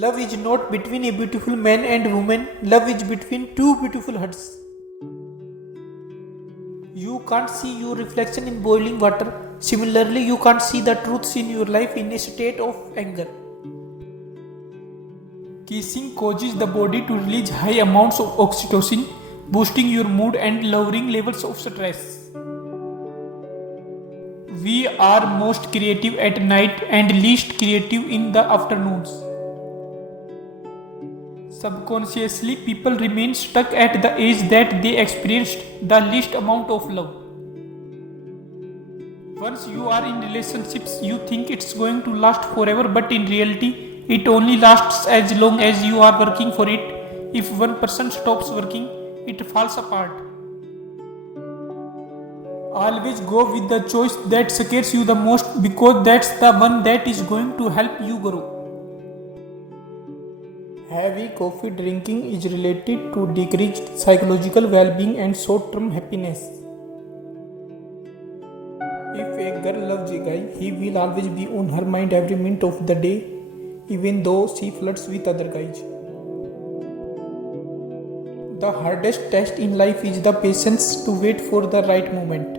Love is not between a beautiful man and woman, love is between two beautiful hearts. You can't see your reflection in boiling water. Similarly, you can't see the truths in your life in a state of anger. Kissing causes the body to release high amounts of oxytocin, boosting your mood and lowering levels of stress. We are most creative at night and least creative in the afternoons. Subconsciously, people remain stuck at the age that they experienced the least amount of love. Once you are in relationships, you think it's going to last forever, but in reality, it only lasts as long as you are working for it. If one person stops working, it falls apart. Always go with the choice that scares you the most because that's the one that is going to help you grow. Heavy coffee drinking is related to decreased psychological well-being and short-term happiness. If a girl loves a guy, he will always be on her mind every minute of the day, even though she flirts with other guys. The hardest test in life is the patience to wait for the right moment.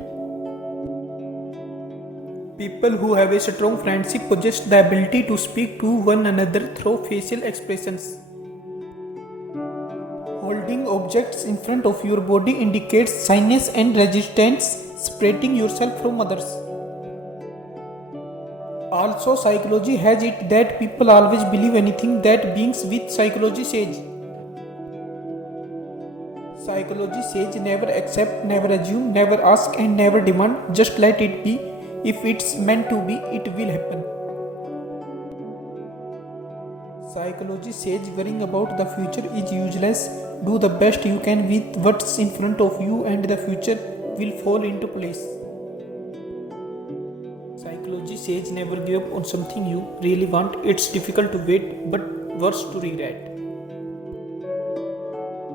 People who have a strong friendship possess the ability to speak to one another through facial expressions. Holding objects in front of your body indicates shyness and resistance, separating yourself from others. Also, psychology has it that people always believe anything that beings with psychology says. Psychology says never accept, never assume, never ask, and never demand. Just let it be. If it's meant to be, it will happen. Psychology says worrying about the future is useless. Do the best you can with what's in front of you, and the future will fall into place. Psychology says never give up on something you really want. It's difficult to wait, but worse to regret.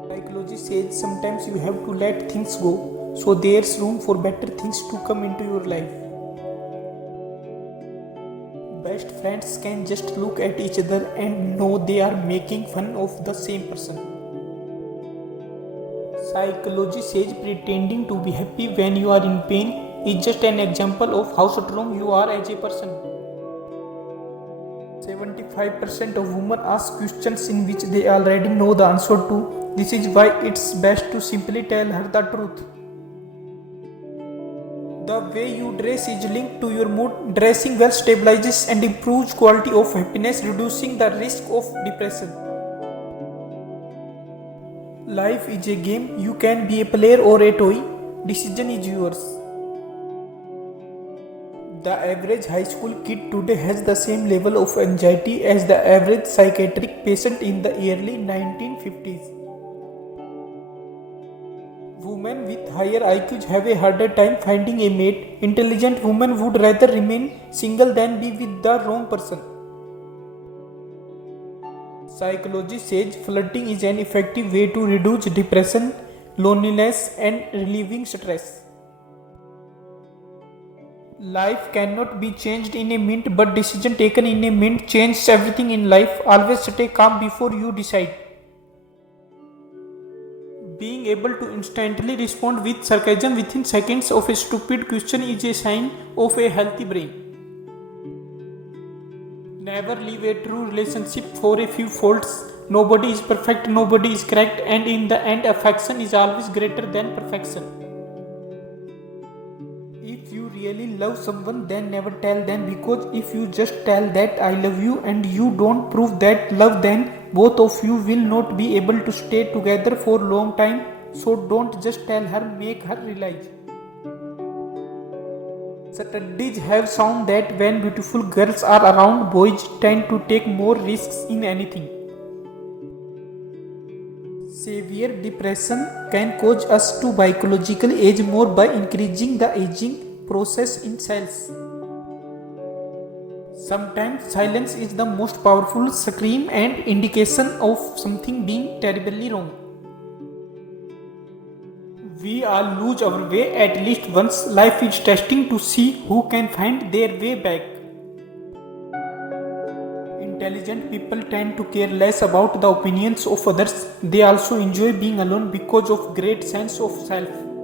Psychology says sometimes you have to let things go, so there's room for better things to come into your life. Best friends can just look at each other and know they are making fun of the same person. Psychology says pretending to be happy when you are in pain is just an example of how strong you are as a person. 75% of women ask questions in which they already know the answer to. This is why it's best to simply tell her the truth. The way you dress is linked to your mood. Dressing well stabilizes and improves quality of happiness, reducing the risk of depression. Life is a game. You can be a player or a toy. Decision is yours. The average high school kid today has the same level of anxiety as the average psychiatric patient in the early 1950s. Women with higher IQs have a harder time finding a mate. Intelligent women would rather remain single than be with the wrong person. Psychology says flirting is an effective way to reduce depression, loneliness, and relieving stress. Life cannot be changed in a minute, but decision taken in a minute changes everything in life. Always stay calm before you decide. Being able to instantly respond with sarcasm within seconds of a stupid question is a sign of a healthy brain. Never leave a true relationship for a few faults. Nobody is perfect, nobody is correct, and in the end, affection is always greater than perfection. If you really love someone, then never tell them, because if you just tell that I love you and you don't prove that love, then both of you will not be able to stay together for a long time. So don't just tell her, make her realize. Studies have shown that when beautiful girls are around, boys tend to take more risks in anything. Severe depression can cause us to biological age more by increasing the aging process in cells. Sometimes silence is the most powerful scream and indication of something being terribly wrong. We all lose our way at least once. Life is testing to see who can find their way back. intelligent people tend to care less about the opinions of others. They also enjoy being alone because of great sense of self.